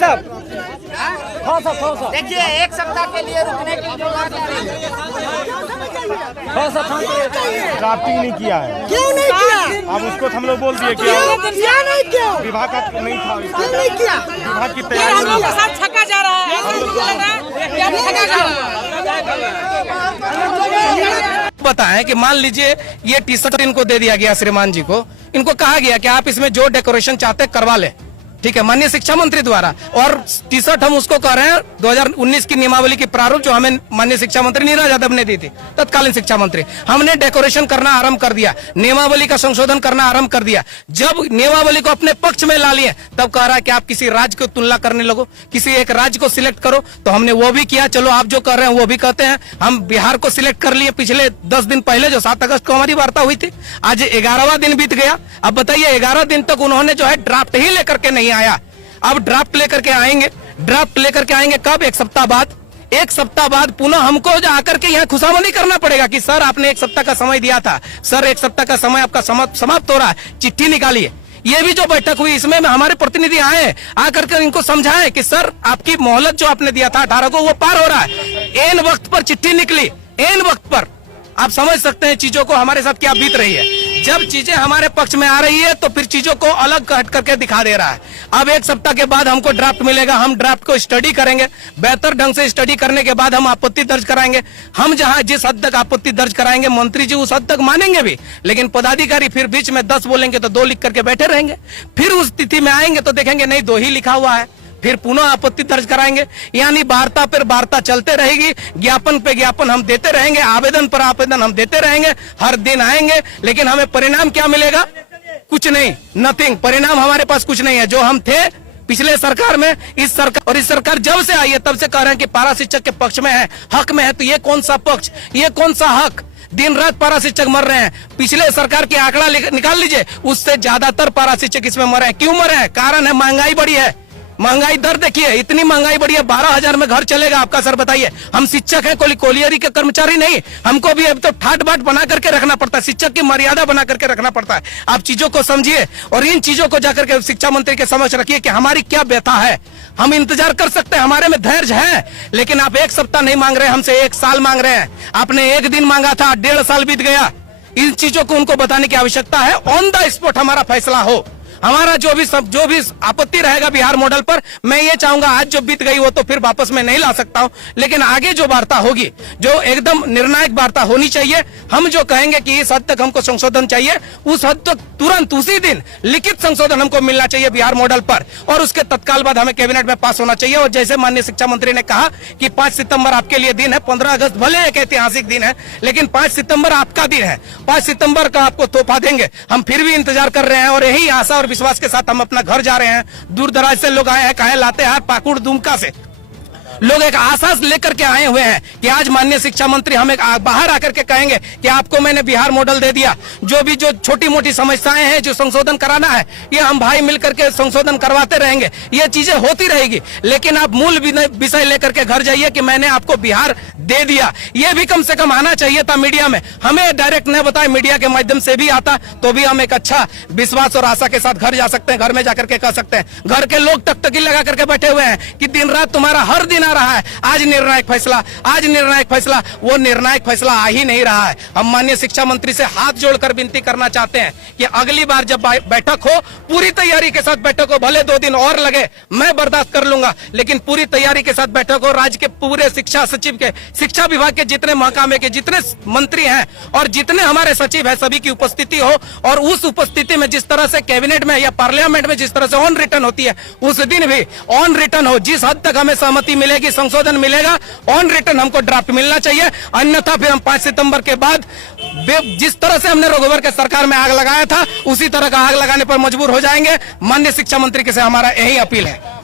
साहब देखिए, एक सप्ताह के लिए रुकने की जो बात आ रही है, ड्राफ्टिंग नहीं किया है। क्यों नहीं किया? अब उसको हम लोग बोल दिए कि क्या नहीं किया? विभाग का नहीं था, क्यों नहीं किया? विभाग की हम तैयारी लोग के साथ छका जा रहा है, छका जा रहा है। बताएं कि मान लीजिए ये टी शर्ट इनको दे दिया गया श्रीमान जी को, इनको कहा गया कि आप इसमें जो डेकोरेशन चाहते करवा लें, ठीक है, माननीय शिक्षा मंत्री द्वारा। और टी शर्ट हम उसको कह रहे हैं 2019 की नियमावली की प्रारूप जो हमें माननीय शिक्षा मंत्री नीरज यादव ने दी थी, तत्कालीन शिक्षा मंत्री, हमने डेकोरेशन करना आरंभ कर दिया, नियमावली का संशोधन करना आरंभ कर दिया। जब नियमावली को अपने पक्ष में ला लिए तब कह रहा है कि आप किसी राज्य को तुलना करने लगो, किसी एक राज्य को सिलेक्ट करो। तो हमने वो भी किया, चलो आप जो कर रहे हैं वो भी कहते हैं। हम बिहार को सिलेक्ट कर लिए पिछले 10 दिन पहले, जो 7 अगस्त को हमारी वार्ता हुई थी। आज 11वां दिन बीत गया। अब बताइए 11 दिन तक उन्होंने जो है ड्राफ्ट ही लेकर के नहीं आया। अब ड्राफ्ट लेकर के आएंगे, ड्राफ्ट लेकर के आएंगे कब? एक सप्ताह बाद। एक सप्ताह बाद पुनः हमको आकर के यहाँ खुशामदी करना पड़ेगा कि सर आपने एक सप्ताह का समय दिया था, सर एक सप्ताह का समय आपका समाप्त हो रहा है, चिट्ठी निकालिए। ये भी जो बैठक हुई इसमें हमारे प्रतिनिधि आए, आकर के इनको समझाएं कि सर आपकी मोहलत जो आपने दिया था 18 को वो पार हो रहा है। एन वक्त पर चिट्ठी निकली, एन वक्त पर। आप समझ सकते हैं चीजों को हमारे साथ क्या बीत रही है। जब चीजें हमारे पक्ष में आ रही है तो फिर चीजों को अलग हट करके दिखा दे रहा है। अब एक सप्ताह के बाद हमको ड्राफ्ट मिलेगा, हम ड्राफ्ट को स्टडी करेंगे, बेहतर ढंग से स्टडी करने के बाद हम आपत्ति दर्ज कराएंगे। हम जहां जिस हद तक आपत्ति दर्ज कराएंगे मंत्री जी उस हद तक मानेंगे भी, लेकिन पदाधिकारी फिर बीच में 10 बोलेंगे तो 2 लिख करके बैठे रहेंगे। फिर उस स्थिति में आएंगे तो देखेंगे नहीं 2 ही लिखा हुआ है, फिर पुनः आपत्ति दर्ज कराएंगे। यानी वार्ता पर वार्ता चलते रहेगी, ज्ञापन पे ज्ञापन हम देते रहेंगे, आवेदन पर आवेदन हम देते रहेंगे, हर दिन आएंगे, लेकिन हमें परिणाम क्या मिलेगा? कुछ नहीं, नथिंग। परिणाम हमारे पास कुछ नहीं है। जो हम थे पिछले सरकार में, इस सरकार जब से आई है तब से कह रहे हैं कि पारा शिक्षक के पक्ष में है, हक में है। तो ये कौन सा पक्ष, ये कौन सा हक? दिन रात पारा शिक्षक मर रहे हैं। पिछले सरकार की आंकड़ा निकाल लीजिए, उससे ज्यादातर पारा शिक्षक इसमें मरे हैं। क्यों मरे हैं? कारण है महंगाई बढ़ी है। महंगाई दर देखिए, इतनी महंगाई बढ़ी है, 12,000 में घर चलेगा आपका? सर बताइए, हम शिक्षक हैं, कोई कोलियरी के कर्मचारी नहीं। हमको भी अब तो ठाट बाट बना करके रखना पड़ता है, शिक्षक की मर्यादा बना करके रखना पड़ता है। आप चीजों को समझिए और इन चीजों को जाकर के शिक्षा मंत्री के समक्ष रखिए कि हमारी क्या व्यथा है। हम इंतजार कर सकते हैं, हमारे में धैर्य है, लेकिन आप एक सप्ताह नहीं मांग रहे, हमसे 1 साल मांग रहे हैं। आपने 1 दिन मांगा था, 1.5 साल बीत गया। इन चीजों को उनको बताने की आवश्यकता है। ऑन द स्पॉट हमारा फैसला हो। हमारा जो भी आपत्ति रहेगा बिहार मॉडल पर, मैं ये चाहूंगा, आज जो बीत गई वो तो फिर वापस में नहीं ला सकता हूं, लेकिन आगे जो वार्ता होगी, जो एकदम निर्णायक वार्ता होनी चाहिए। हम जो कहेंगे कि इस हद तक हमको संशोधन चाहिए, उस हद तक तुरंत उसी दिन लिखित संशोधन हमको मिलना चाहिए बिहार मॉडल पर, और उसके तत्काल बाद हमें कैबिनेट में पास होना चाहिए। और जैसे माननीय शिक्षा मंत्री ने कहा कि 5 सितंबर आपके लिए दिन है, 15 अगस्त भले एक ऐतिहासिक दिन है, लेकिन 5 सितंबर आपका दिन है। 5 सितंबर का आपको तोहफा देंगे। हम फिर भी इंतजार कर रहे हैं और यही आशा और विश्वास के साथ हम अपना घर जा रहे हैं। दूर दराज से लोग आए हैं, कहे लाते हैं पाकुड़ दुमका से लोग एक आशा लेकर के आए हुए हैं कि आज माननीय शिक्षा मंत्री हमें बाहर आकर के कहेंगे कि आपको मैंने बिहार मॉडल दे दिया। जो छोटी मोटी समस्याएं हैं जो संशोधन कराना है, ये हम भाई मिलकर के संशोधन करवाते रहेंगे। ये चीजें होती रहेगी, लेकिन आप मूल विषय लेकर के घर जाइए कि मैंने आपको बिहार दे दिया। ये भी कम से कम आना चाहिए था मीडिया में। हमें डायरेक्ट नहीं बताए, मीडिया के माध्यम से भी आता तो भी हम एक अच्छा विश्वास और आशा के साथ घर जा सकते हैं, घर में जाकर के कह सकते हैं। घर के लोग टकटकी लगा करके बैठे हुए हैं कि दिन रात तुम्हारा हर दिन आ रहा है, आज निर्णायक फैसला, आज निर्णायक फैसला। वो निर्णायक फैसला आ ही नहीं रहा है। हम माननीय शिक्षा मंत्री से हाथ जोड़कर विनती करना चाहते हैं कि अगली बार जब बैठक हो, पूरी तैयारी के साथ बैठक हो, भले 2 दिन और लगे, मैं बर्दाश्त कर लूंगा, लेकिन पूरी तैयारी के साथ बैठक हो। राज्य के पूरे शिक्षा सचिव के, शिक्षा विभाग के जितने महकमे के जितने मंत्री हैं और जितने हमारे सचिव हैं, सभी की उपस्थिति हो। और उस उपस्थिति में जिस तरह से कैबिनेट में या पार्लियामेंट में जिस तरह से ऑन रिटर्न होती है, उस दिन भी ऑन रिटर्न हो। जिस हद तक हमें सहमति मिलेगी, संशोधन मिलेगा, ऑन रिटर्न हमको ड्राफ्ट मिलना चाहिए। अन्यथा फिर हम 5 सितंबर के बाद जिस तरह से हमने रघुवर के सरकार में आग लगाया था, उसी तरह का आग लगाने पर मजबूर हो जाएंगे। माननीय शिक्षा मंत्री के से हमारा यही अपील है।